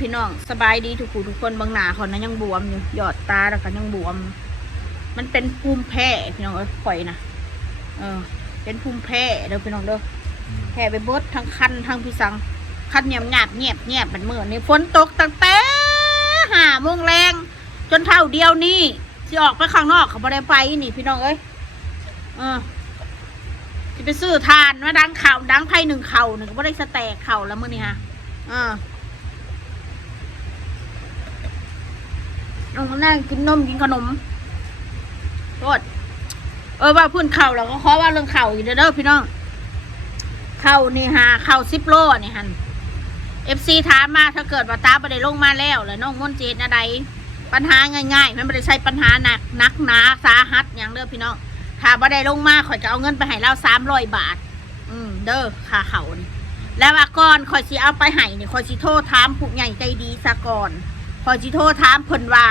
พี่น้องสบายดีทุกผู้ทุกคนบางหนาเขานะยังบวมอยู่หยอดตาแล้วก็ยังบวมมันเป็นภูมิแพ้พี่น้องข่อยนะเป็นภูมิแพ้เด้อพี่น้องเด้อแพ้ไปเบิดทั้งคันทั้งพี่สังคันเงียบมันเมื่อนี่ฝนตกตั้งแต่5 โมงแรงจนเท่าเดียวนี่ที่ออกไปข้างนอกเขาไม่ได้ไปนี่พี่น้องที่ไปซื้อทานมาดังเข่าดังไพ่1 เข่าหนึ่งก็ไม่ได้สแตกเข่าแล้วมื้อนี้ฮะเอามานั่งกินนมกินขนมโทษว่าพื้นเข่าเราก็ขอว่าเรื่องเข่าอยู่เด้อพี่น้องเข่านี่ฮะเข่า10 โลนี่ฮันFC ถามมาถ้าเกิดว่าตาไปได้ลงมาแล้วแล้วน้องม่นเจนอะไรปัญหาง่ายๆมันไม่ได้ใช่ปัญหาหนักหนาสาหัสอย่างเด้อพี่น้องถ้าบ่ได้ลงมาข่อยจะเอาเงินไปให้เรา300 บาทเด้อค่าเข่านี่แล้วว่าก่อนข่อยสิเอาไปให้นี่ข่อยสิโทรถามผู้ใหญ่ใจดีซะก่อนข่อยสิโทรถามเพิ่นว่า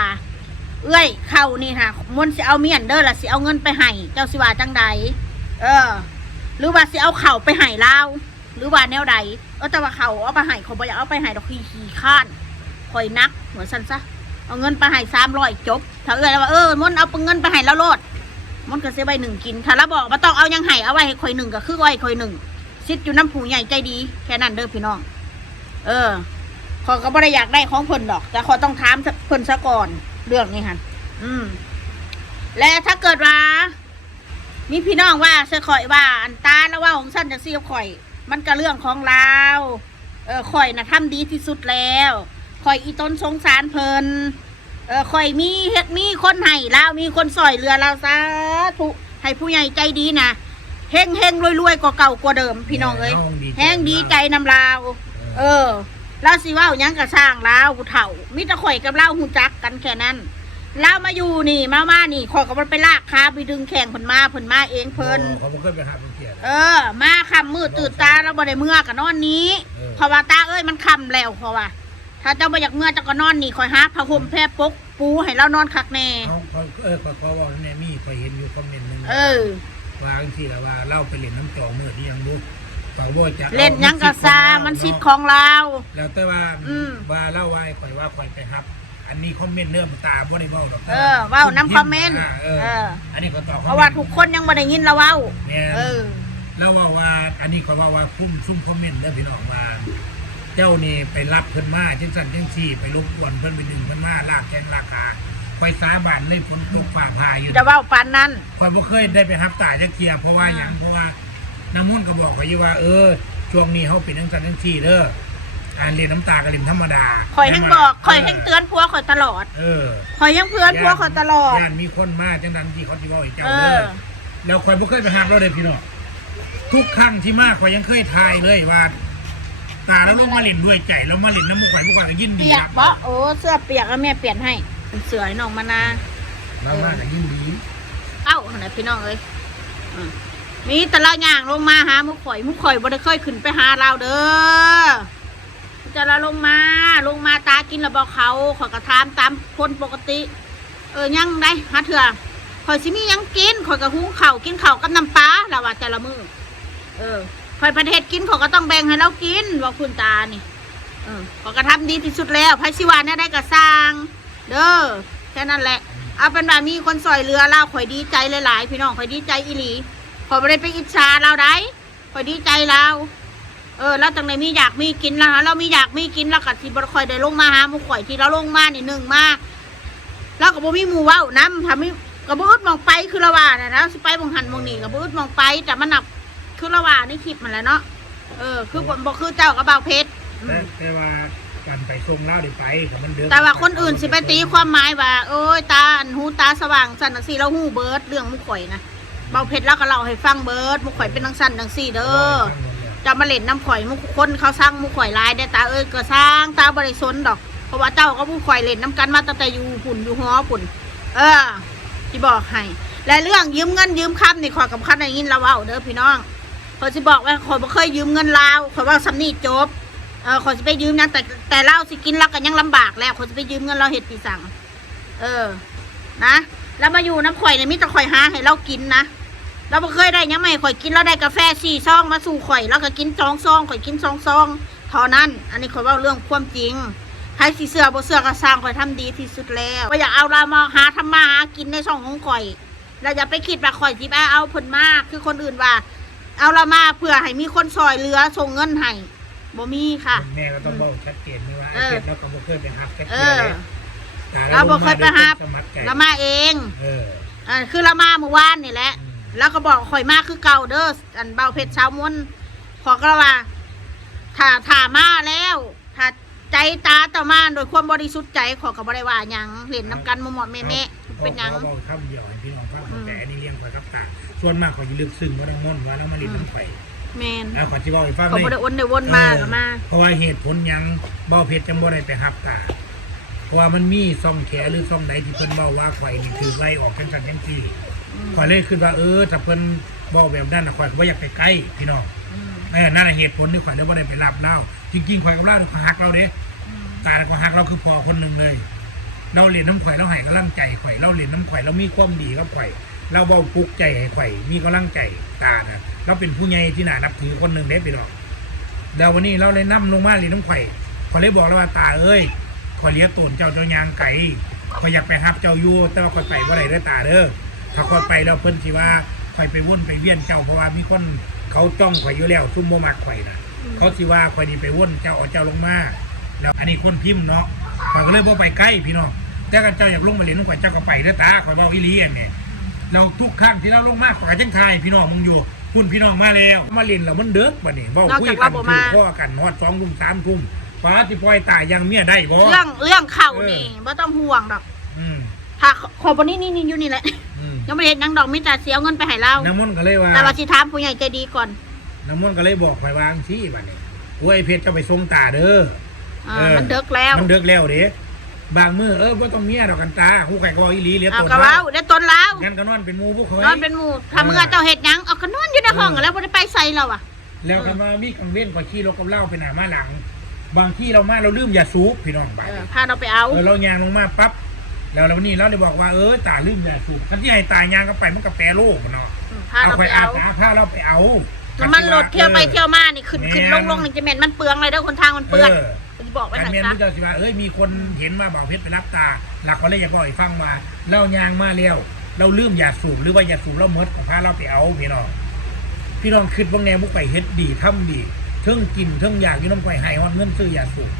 เอ้ยเข่านี่ค่ะมนสิเอาเมียนเด้อล่ะสิเอาเงินไปให้เจ้าสิว่าจังใดหรือว่าสิเอาเข่าไปให้เราหรือว่าแนวใดแต่ว่าเข่าเอาไปให้เขาบ่อยากเอาไปให้ดอกขี้ข้านข่อยนักหัวสั้นซะเอาเงินไปให้300จบถ้าเอ้ยว่ามนเอาเงินไปให้แล้วโลดมนก็ซื้อใบ1 กินถ้าเราบอกว่าต้องเอายังให้เอาไว้ให้ข่อย1ก็คือไว้ข่อย1ซิดอยู่น้ำผู้ใหญ่ใจดีแค่นั้นเด้อพี่น้องขอก็บ่ได้อยากได้ของเพิ่นดอกแต่ขอต้องถามเพิ่นซะก่อนเรื่องนี้ค่ะและถ้าเกิดว่ามีพี่น้องว่าเสื้อข่อยว่าอันตาแล้วว่าของฉันจะเสียข่อยมันก็เรื่องของเราข่อยนะทำดีที่สุดแล้วข่อยอีต้นสงสารเพิ่นข่อยมีเฮ็ดมีคนให้เรามีคนสอยเรือเราซะทุให้ผู้ใหญ่ใจดีนะเฮงรวยกว่าเก่ากว่าเดิมพี่น้องเอ้ยแห้งดีใจนำเราเราสิว่ายังกระสร้างเราเถ่ามิตรข่อยกับเราหูจักกันแค่นั้นเรามาอยู่นี่มานี่ข่อยก็มันไปลากขาไปดึงแข่งเพิ่นมาเองเพิ่นเขาบ่เคยไปหาเพิ่นเกียรมาค่ำมืดตื่นตาเราบ่ได้เมื่อกับนอนนี้เพราะว่าตาเอ้ยมันค่ำแล้วเพราะว่าถ้าเจ้าบ่อยากเมื่อเจ้าก็นอนนี่ข่อยหาผ้าห่มแพร่ปกปูให้เรานอนคักแน่เขาว่าแน่มีข่อยเห็นอยู่คอมเมนต์นึงว่าจังซี่ล่ะว่าเราไปเล่นน้ำจอมื้อนี้ยังบ่เล่นยังกะซามันสิทธิ์ของเราแล้วแต่ว่าเล่าไว้ข่อยว่าข่อยไปครับอันนี้คอมเมนต์เริ่มตาบ่ได้เว้าดอกเว้าน้ำคอมเมนต์อันนี้ก็ตอบเพราะว่าทุกคนยังบ่ได้ยินเราเว้าแล้วว่าอันนี้เขาว่าซุ่มคอมเมนต์เด้อพี่น้องว่าเจ้านี่ไปรับเพิ่นมาจังซั่นจังซี่ไปรบกวนเพิ่นไปดึงเพิ่นมาลากแข้งลากขาไปสาบานเลยฝนตกฟ้าผ่าอยู่จะเว้าปานนั้นข่อยบ่เคยได้ไปรับตาจักเที่ยเพราะว่าหยังเพราะว่านางม่วนก็บอกข่อยอยู่ว่าช่วงนี้เฮาเป็นจังซั่นจังซี่เด้อเรียนน้ำตาก็เรียนธรรมดาข่อยยังบอกข่อยยังเตือนผัวข่อยตลอดข่อยยังเตือนผัวข่อยตลอดย่านมีคนมาจังนั้นที่เขาสิเว้าให้เจ้าเด้อแล้วข่อยบ่เคยไปหาเราเด้อพี่น้องทุกครั้งที่มาข่อยยังเคยทายเลยว่าตาแล้วลงมาเล่นด้วยใจแล้วมาเล่นน้ำมุกข่อยก็ยินดีเปียกบ่เสื้อเปียกแล้วแม่เปลี่ยนให้เสื้อให้น้องมานาแล้วมาก็ยินดีไหนพี่น้องเอ้ยมีแต่ละอย่างลงมาหามุกข่อยบ่ได้เคยขึ้นไปหาเราเด้อจะละลงมาตากินแล้วบอกเขาขอกระทามตามคนปกติยังได้หาเถื่อข่อยสิมียังกินข่อยกระหุงข้าวกินข้าวกับน้ำปลาแล้วว่าแต่ละมื้อข่อยประเทศกินข่อยก็ต้องแบ่งให้เรากินว่าคุณตานี่ขอกระทำดีที่สุดแล้วไผสิว่าเนี่ยได้กระสร้างเด้อแค่นั้นแหละเอาเป็นว่ามีคนซอยเรือเราข่อยดีใจหลายๆพี่น้องข่อยดีใจอีหลีข่อยบ่ได้ไปอิจฉาเราได้ข่อยดีใจเราแล้วจังไหนมีอยากมีกินแล้วเรามีอยากมีกินแล้วก็สิบ่ค่อยได้ลงมาหาหมู่ข่อยที่เราลงมานี่1มาแล้วก็บ่มีหมู่เว้านำถ้ามีก็บ่อึดมองไปคือละว่าน่ะนะสิไปบ่หันบ่นี่ก็บ่อึดมองไปแต่มันนับคือละว่าในคลิปมันแหละเนาะคือบ่คือเจ้ากับบ่าวเพชรแต่ว่าการไปส่งเล่าได้ไปมันเด้อแต่ว่าคนอื่นสิไปตีความหมายว่าโอ้ยตาหูตาสว่างสั่นจังซี่เราฮู้เบิดเรื่องหมู่ข่อยนะบ่าวเพชรแล้วก็เล่าให้ฟังเบิดหมู่ข่อยเป็นจังซั่นจังซี่เด้อจะมาเล่นน้ำข่อยมุกคนเขาสร้างมุกข่อยลายได้ตาก็สร้างตาบริสุทธิ์ดอกเพราะว่าเจ้าก็มุกข่อยเล่นน้ำกันมาตั้งแต่อยู่หุ่นอยู่หัวหุ่นที่บอกให้และเรื่องยืมเงินยืมคำนี่ข่อยกับคันได้ยินเราเอาเด้อพี่น้องข่อยจะบอกว่าข่อยบ่เคยยืมเงินลาวข่อยว่าสำนีจบข่อยจะไปยืมนั้นแต่เล่าสิกินแล้วก็ยังลำบากแล้วข่อยจะไปยืมเงินเราเห็ดปีสั่งนะแล้วมาอยู่น้ำข่อยในมิตรข่อยหาให้เรากินนะเราบ่เคยได้ยังไม่ข่อยกินแล้วได้กาแฟ4 ซองมาสู่ข่อยแล้วก็กิน2 ซองข่อยกิน2 ซอง เท่านั้น อันนี้ข่อยเว้าเรื่องความจริงใครสิเสื้อบ่เสื้อก็สร้างข่อยทำดีที่สุดแล้วบ่อยากเอาเรามาหาทำมาหากินในช่องของข่อยแล้วอย่าไปคิดว่าข่อยสิไปเอาเพิ่นมาคือคนอื่นว่า เอาเรามาเพื่อให้มีคนซอยเหลือส่งเงินให้บ่มีค่ะ แม่ก็ต้องบอกชัดเจนนี่ว่า เออ เสร็จแล้วก็บ่เคยไปหับแค่ เอ เดียว อ เลยแต่ เราบ่เคยไปหับ สมัครใจ เรามาเอง เออ คือเรามาเมื่อวานนี่แหละ อืม แล้วก็บอกข่อยมาคือเก่าเด้ออันเบาเพชรชาวม้วนขอก็ว่าถ้ามาแล้วถ้าใจตาต่อมาโดยความบริสุทธิ์ใจขอก็บ่ได้ว่าหยังเล่นน้ำกันหมอดแม่ๆเป็นหยัง เขาบอกคำเดียวให้พี่น้องฟัง อืม แต่อันนี้เลี้ยงข่อยกับตาส่วนมากข่อยจะลึกซึ้งว่าดังม่อนว่าแล้วมาเลินน้ำข่อย แม่น แล้วข่อยสิบอกให้ฟัง เขา เลย บ่ได้วนได้วนมาก็มา เพราะว่าเหตุผลหยังเบ้าเพชรจังบ่ได้ไปหับตาเพราะว่ามันมีซ่องแขหรือซ่องใดที่เพิ่นเบ้าว่าข่อยนี่คือไล่ออกจังซั่นจังซี่ข่อยเลยคิดว่าถ้าเพิ่นเว้าแบบนั้นน่ะข่อยก็บ่อยากไปใกล้พี่น้องนั่นแหละเหตุผลที่ข่อยได้บ่ได้ไปรับเล่าจริงๆข่อยกับเล่าข่อยฮักเราเด้ตาก็ฮักเราคือพ่อคนหนึงเลย เราเรียนน้ำข่อยเราให้กำลังใจข่อยเราเรียนน้ำข่อยเรามีความดีกับข่อยเราเว้าปลุกใจให้ข่อยมีกำลังใจตาน่ะเราเป็นผู้ใหญ่ที่น่านับถือคนหนึงเด้พี่น้องแล้ววันนี้เราเลยนำลงมาเรียนน้ำข่อยข่อยเลยบอกแล้วว่าตาเอ้ยข่อยเลี้ยงตนเจ้ายางไก่ข่อยอยากไปฮับเจ้าอยู่แต่ว่าข่อยไปบ่ได้เด้อตาเด้อถ้าข่อยไปแล้วเพิ่นสิว่าข่อยไปวนไปเวียนเจ้าเพราะว่ามีคนเขาจ้องข่อยอยู่แล้วซุ่มบ่มักข่อยน่ะเขาสิว่าข่อยนี่ไปวนเจ้าเอาเจ้าลงมาแล้วอันนี้คนพิมพ์เนาะข่อยก็เลยบ่ไปใกล้พี่น้องแต่กันเจ้าอยากลงมาเรียนน้ำข่อยเจ้าก็ไปเด้อตาข่อยเว้าอีหลีอันนี้เราทุกครั้งที่เราลงมาข่อยก็จังทายพี่น้องมึงอยู่คุณพี่น้องมาแล้วมาเรียนแล้วมันเด้อบัดนี้เว้าคุยกันถือข้อกันฮอด2 ทุ่ม 3 ทุ่มฟ้าสิปล่อยตายยังเมียได้บ่ เรื่องเข่านี่บ่ต้องห่วงดอก อืม ถ้าขอยบ่นี่อยู่นี่แหละ อืม ยังบ่ได้เฮ็ดหยังดอกมีแต่เสียเงินไปให้เรา น้ำมนต์ก็เลยว่า แต่ว่าสิถามผู้ใหญ่ใจดีก่อน น้ำมนต์ก็เลยบอกข่อยวาจังซี่บัดนี้โอ้ยเพชรจะไปส่งตาเด้อ มันเดึกแล้ว มันเดึกแล้วเด้บางมื้อบ่ต้องเมียดอกกันตาฮู้ไข่ก็อีหลีเหลีย เอา ตน ก็เว้าได้ตนแล้ว งั้นก็นอนเป็นหมู่พวกเขา นอนเป็นหมู่ถ้ามึงเจ้าเฮ็ดหยังเอาก็นอนอยู่ในห้องแล้วบ่ได้ไปไสแล้วอ่ะ แล้วคันว่ามีกังเว้นข่อยขี่รถกับเล่าไปหน้ามาหลัง บางที่เรามาเราลืมยาสูบพี่น้องบัดนี้ พาเราไปเอา เรายางลงมาปั๊บแล้ววันนี้เราได้บอกว่าตาลืมยาสูบคันที่ให้ตายางก็ไปมันก็แปรโรคมันเนาะ พาเรา ไป ไป อา เอา บน้ำพาเราไปเอา น้ำมันรถเที่ยวไปเที่ยวมานี่ขึ้นลงนี่จะแม่นมันเปลืองเลยเด้อคนทางมันเปื้อนจะบอกไว้ การ หน่อย เมียน ซะ รู้จักสิว่ามีคนเห็นว่าบ่าวเพชรไปรับตาหลักเขาเลยอยากบอกให้ฟังมาเรายางมาแล้วเราลืมยาสูบหรือว่ายาสูบเราเมดของพาเราไปเอาพี่น้องคิดว่าแนวมุกไปเฮ็ดดีทำดีเทิงกินเทิงอยากอยู่น้ำไข่หายฮอดเงินซื้อยาสูบ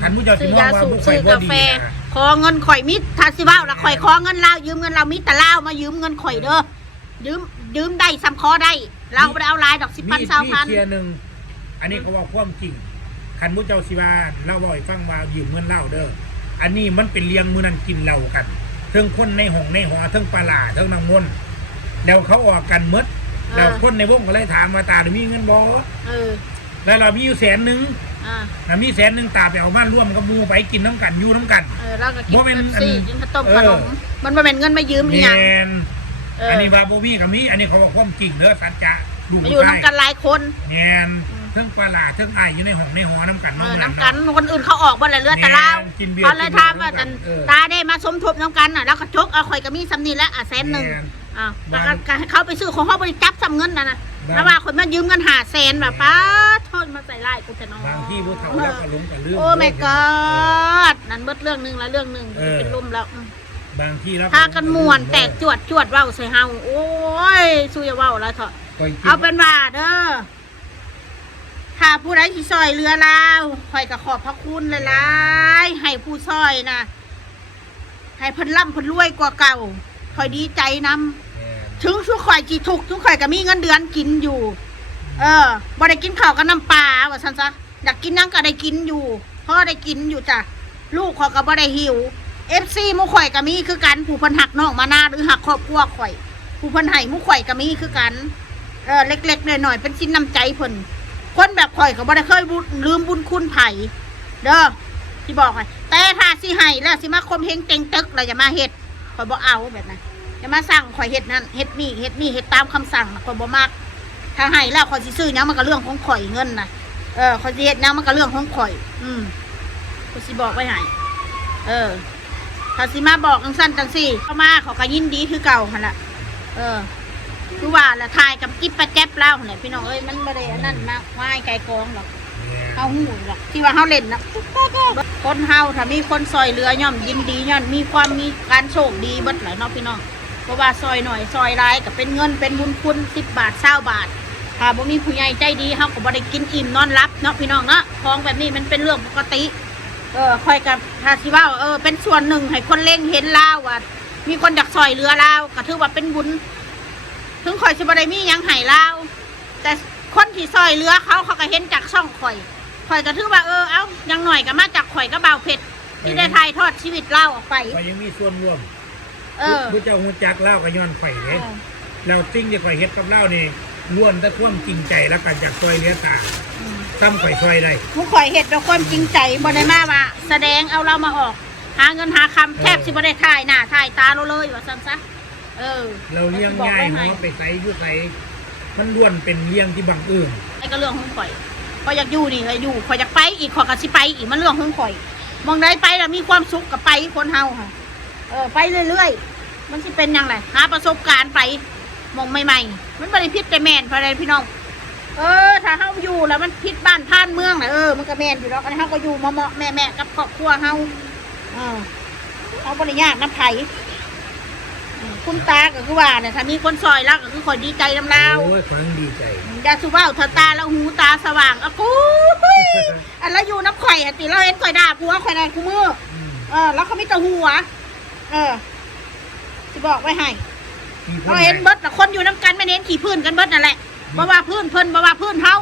ท่านผู้เจ้าสิมองว่ามุกไป ซื้อ บ่ กา ดี แฟ นะ ขอเงินข่อยมิดถ้าสิว่าละข่อยขอเงินเรายืมเงินเรามิดแต่เล่ามายืมเงินข่อยเด้อยืมได้ซ้ำคอได้เราไม่ได้เอาลายดอก10,000 มี 20,000 เทียหนึ่งอันนี้เขาบอกความจริงคันมุเจ้าสิว่าเล่าบ่อยฟังมายืมเงินเล่าเด้ออันนี้มันเป็นเลี้ยงมือนั้นกินเหล้ากันเทิงคนในห้องในหอเทิงปลาหลาเทิงนางมนต์แล้วเขาออกกันหมดแล้วคนในวงก็เลยถามมาตาได้มีเงินบ่แล้วเรามีอยู่100,000แล้วมี100,000ตาไปเอามาร่วมกับหมู่ไปกินน้ำกันอยู่น้ำกัน เราก็กินกินข้าวต้มขนมมันบ่แม่นเงินมายืมอีหยัง อันนี้บาโบบี้กับมีอันนี้เขาบอกความจริงเด้อสัจจะดู อยู่น้ำกันหลายคน แงนเทิงปลาหลาเทิงไออยู่ในห้องในหอน้ำกัน น้ำกันคนอื่นเขาออกบ่เลยเลือดแต่เล่าเขาเลยถามว่าตาได้มาสมทบน้ำกันแล้วก็ชกเอาข่อยก็มีซ้ำนี่แล้ว100,000แล้วก็เขาไปซื้อของเขาบริจับซ้ำเงินนะแล้วว่าคนมายืมเงิน500,000แบบป้าโทษมาใส่ไล่กูจะนอน บางที่ผู้เฒ่าแล้วก็ลงกับเรื่อง โอ้ my god นั่นเบิดเรื่องนึงแล้วเรื่องนึงเป็นลมแล้ว บางที่แล้ว พากันม่วนแตกจวดเว้าใส่เฮาโอ้ยสู้อย่าเว้าแล้วเถอะเอาเป็นว่าเด้อถ้าผู้ใดที่ซอยเรือลาวข่อยก็ขอบพระคุณหลายๆให้ผู้ซอยนะให้เพิ่นร่ำเพิ่นรวยกว่าเก่าข่อยดีใจนำถึงทุกข่อยจีทุกทุกข่อยก็มีเงินเดือนกินอยู่บ่ได้กินข้าวกับน้ำปลาว่าซั่นซะอยากกินหยังก็ได้กินอยู่พ่อได้กินอยู่จ้ะลูกข่อยก็บ่ได้หิว FC หมู่ข่อยก็มีคือกันผู้เพิ่นหักน้องมานาหรือหักครอบครัวข่อยผู้เพิ่นให้หมู่ข่อยก็มีคือกันเล็กๆน้อยๆเป็นสินน้ำใจเพิ่นคนแบบข่อยก็บ่ได้เคยลืมบุญคุณไผเด้อที่บอกให้แต่ถ้าสิให้แล้วสิมาคมเฮงเต็งตึกแล้วอย่ามาเฮ็ดข่อยบ่เอาแบบนั้นอย่ามาสั่งข่อยเฮ็ดนั่นเฮ็ดนี่เฮ็ดตามคำสั่งข่อยบ่มักถ้าให้แล้วข่อยสิซื้อหยังมันก็เรื่องของข่อยเงินน่ะข่อยสิเฮ็ดหยังมันก็เรื่องของข่อยข่อยสิบอกไว้ให้ถ้าสิมาบอกจังซั่นจังซี่เข้ามาเขาก็ยินดีคือเก่าหั่นล่ะคือว่าละทายกับกิ๊บปะแจ๊บแล้วหั่นแหละพี่น้องเอ้ยมันบ่ได้อันนั้นมากว่ายไกลกองหรอก เฮาหูหรอกที่ว่าเฮาเล่นนะคนเฮาถ้ามีคนซอยเรือย่อมยินดีย่อมมีความมีการโชคดีเบิดแหละเนาะพี่น้องเพราะว่าซอยหน่อยซอยร้ายก็เป็นเงินเป็นบุญคุณ10 บาท20 บาทถ้าบ่มีผู้ใหญ่ใจดีเฮาก็บ่ได้กินอิ่มนอนหลับเนาะพี่น้องเนาะของแบบนี้มันเป็นเรื่องปกติคอยกับถ้าสิว่าเป็นส่วนหนึ่งให้คนเล่งเห็นลาวว่ามีคนอยากซอยเรือลาวก็ถือว่าเป็นบุญถึงข่อยสิบ่ได้มีหยังให้ลาวแต่คนที่ซอยเรือเขาก็เห็นจากช่องข่อยก็ถือว่าเอายังหน่อยก็มาจากข่อยก็เบาเผ็ดที่ได้ถ่ายทอดชีวิตเล่าออกไปข่อยยังมีส่วนร่วมผู้เจ้าฮู้จักเล่าก็ย้อนข่อยเด้เราสิ่งที่ข่อยเฮ็ดกับเล่านี่ล้วนแต่ความจริงใจแล้วกันจากซอยเรือตาซ้ำข่อยซอยได้ผู้ข่อยเฮ็ดด้วยความจริงใจบ่ได้มาว่าแสดงเอาเรามาออกหาเงินหาคำแทบสิบ่ได้ถ่ายหน้าถ่ายตาเราเลยว่าซั่นซะเราเลี้ยงง่ายหัวไปใส่อยู่ใส่มันล้วนเป็นเลี้ยงที่บังเอิญไอ้ก็เรื่องของข่อยข่อยอยากอยู่นี่ข่อยอยู่ข่อยอยากไปอีกข่อยก็สิไปอีกมันเรื่องของข่อยมองได้ไปแล้วมีความสุขกับไปคนเฮาค่ะไปเรื่อยๆมันสิเป็นยังไงหาประสบการณ์ไปมองใหม่ๆมันบ่ได้ผิดแต่แม่นพอได้พี่น้องถ้าเฮาอยู่แล้วมันผิดบ้านผ่านเมืองน่ะมันก็แม่นอยู่ดอกอันนี้เฮาก็อยู่เหมาะๆแม่ๆกับครอบครัวเฮาเฮาบ่ได้ยากนำไผคุณตาก็คือว่าเนี่ยถ้ามีคนซอยแล้วก็คือข่อยดีใจนำลาวโอ้ยข่อยดีใจอย่าสุว่าถ้าตาแล้วหูตาสว่างกูอันแล้วอยู่น้ำข่อยติเราเห็นข่อยด่าผัวข่อยด่าคู่มือแล้วเขาไม่ตะหัวจะบอกไว้ให้เราเห็นเบิดแต่คนอยู่น้ำกันไม่เน้นขี่พื้นกันเบิดนั่นแหละบ่ว่าพื้นเพิ่นบ่ว่าพื้นเฮา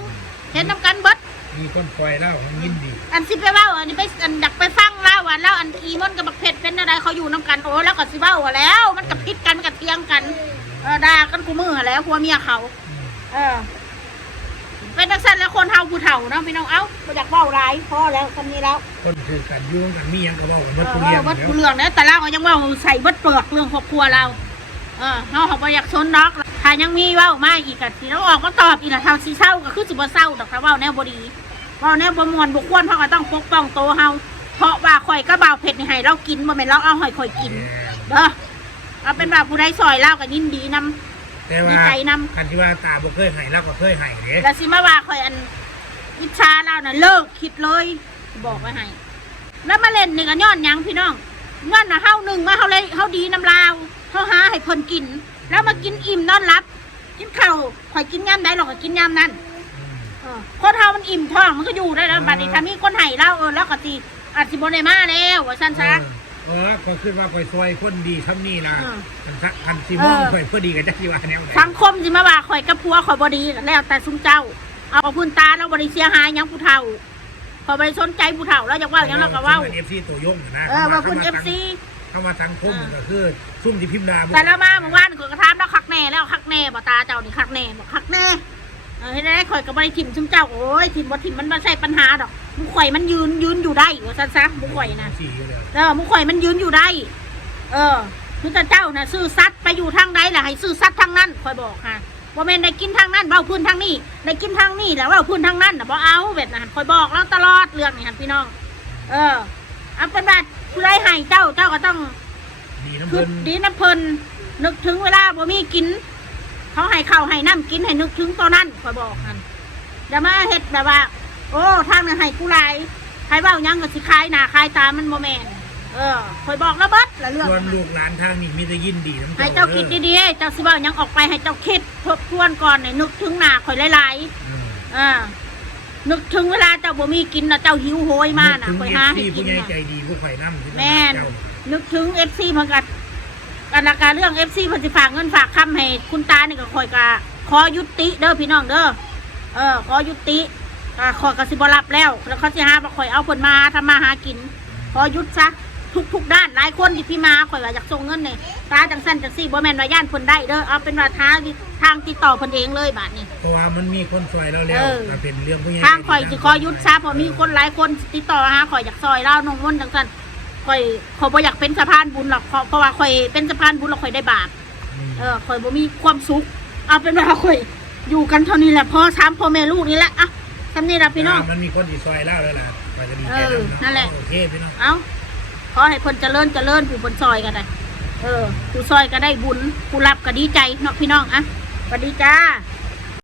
เห็นน้ำกันเบิดมีคนคอยเล่ามันยินดีอันสิไปเว้าอันนี้ไปอันดักไปฟังเล่าอันแล้วอันอีมอนกับบักเผ็ดเป็นอะไรเขาอยู่น้ำกันแล้วก็สิเว้าแล้วมันกับพิษกันมันกับเทียงกันด่ากันคู่มือแล้วผัวเมียเขาเป็นนักสั่นแล้วคนเฮาผู้เฒ่าเนาะพี่น้องบ่อยากเว้าร้ายพอแล้วคำนี้แล้วคนคือกันยุ่งกันมียังก็เว้ากันเบิดผู้เรื่องนะแต่เราก็ยังเว้าใส่เบิดเปลือกเรื่องครอบครัวเราเฮาบ่อยากสนดอกถ้ายังมีเว้ามาอีกก็สิเราออกก็ตอบอีกน่ะเท่าสิเศร้าก็คือสิบ่เศร้าดอกถ้าเว้าแนวบ่ดีเว้าแนวบ่ม่วนบ่ควรเฮาก็ต้องปกป้องโตเฮาเพราะว่าข่อยก็บ่าวเผ็ดนี่ให้เรากินบ่แม่นเราเอาให้ข่อยกินเอาเป็นว่าผู้ใดซอยเราก็ยินดีนำดีใจนำคันที่ว่าตาบ่เคยให้เราก็เคยให้เด้แล้วสิมาว่าข่อยอันอิจฉาเราน่ะเลิกคิดเลยบอกไว้ให้แล้วมาเล่นนี่ก็ย้อนหยังพี่น้องย้อนน่ะเฮานึงมาเฮาเลยเฮาดีนำลาวเฮาหาให้เพิ่นกินแล้วมากินอิ่มนอนหลับกินข้าวข่อยกินยามใดเราก็กินยามนั้นคนเฮามันอิ่มท้องมันก็อยู่ได้แล้วบัดนี้ถ้ามีคนให้เราแล้วก็สิอาจสิบ่ได้มาแล้วว่าซั่นซะก็คิดว่าข่อยซอยคนดีทำนี่นะคันสิมองข่อยพอดีกับจักสิว่าแนวใดสังคมสิมาว่าข่อยกับผัวข่อยบ่ดีแล้วแต่ซุมเจ้าเอาพื้นตาเราบ่ได้เสียหายหยังผู้เฒ่าข่อยบ่ได้สนใจผู้เฒ่าแล้วอยากเว้าหยังเราก็เว้า FC ตัวยงนะว่าคุณ FC เข้ามาสังคมก็คือซุ่มที่พิมพ์ดาแต่แล้วมาเมื่อวานข่อยก็ถามแล้วคักแน่แล้วคักแน่บ่ตาเจ้านี่คักแน่บ่คักแน่เฮ็ดได้ข่อยก็บ่ได้ทิ่มซุมเจ้าโอ้ยทิ่มบ่ทิ่มมันบ่ใช่ปัญหาดอกมุข่อยมันยืนอยู่ได้ว่าซั่นซะมุข่อยนะมุข่อยมันยืนอยู่ได้คือแต่เจ้าน่ะซื่อสัตย์ไปอยู่ทางใดล่ะให้ซื่อสัตย์ทางนั้นข่อยบอกค่ะบ่แม่นได้กินทางนั้นเว้าพื้นทางนี้ได้กินทางนี้แล้วเว้าพื้นทางนั้นน่ะบ่เอาแบบนั้นข่อยบอกแล้วตลอดเรื่องนี้หั่นพี่น้องเอาเป็นว่าผู้ใดให้เจ้าก็ต้องดีน้ำเพิ่นนึกถึงเวลาบ่มีกินเขาให้ข้าวให้น้ำกินให้นึกถึงตอนนั้นข่อยบอกหั่นอย่ามาเฮ็ดแบบว่าโอ้ทางนั้นให้กูหลายใครเว้ายังก็สิคายหน้าคายตามันบ่แม่นข่อยบอกแล้วเบิดละเรื่องส่วนลูกหลานทางนี้มีแต่ยินดีนำให้เจ้าคิดดีๆเจ้าสิเว้ายังออกไปให้เจ้าคิดทบทวนก่อนให้นึกถึงหน้าข่อยหลายๆนึกถึงเวลาเจ้าบ่มีกินน่ะเจ้าหิวโหยมาน่ะข่อยหาให้กินน่ะใจดีผู้ข่อยนำแม่นนึกถึง FC เหมือนกันอันละการเรื่อง FC เพิ่นสิฝากเงินฝากคำให้คุณตานี่ก็ข่อยก็ขอยุติเด้อพี่น้องเด้อขอยุติขอกสิบรับแล้วเขาสิหาบ่ข่อยเอาเพิ่นมาทำมาหากินขอยุดซะทุกด้านหลายคนที่พี่มาข่อยว่าอยากส่งเงินนี่ตาจังซั่นจังซี่บ่แม่นว่าย่านเพิ่นได้เด้อเอาเป็นว่าทางติดต่อเพิ่นเองเลยบาดนี้เพราะว่ามันมีคนซอยแล้วเป็นเรื่องผู้ใหญ่ทางข่อยสิขอยุดซะเพราะมีคนหลายคนติดต่อหาข่อยอยากซอยเราน้องมนต์จังซั่นข่อยบ่อยากเป็นสะพานบุญหรอกเพราะว่าข่อยเป็นสะพานบุญแล้วข่อยได้บาปข่อยบ่มีความสุขเอาเป็นว่าข่อยอยู่กันเท่านี้แหละพ่อ3พ่อแม่ลูกนี่แหละอ่ะทำนี่ล่ะพี่น้องมันมีคนที่ซอยแล้วล่ะข่อยก็ดีใจนั่นแหละโอเคพี่น้องขอให้เพิ่นเจริญผู้เพิ่นซอยก็ได้ผู้ซอยก็ได้บุญผู้รับก็ดีใจเนาะพี่น้องอ่ะสวัสดีจ้า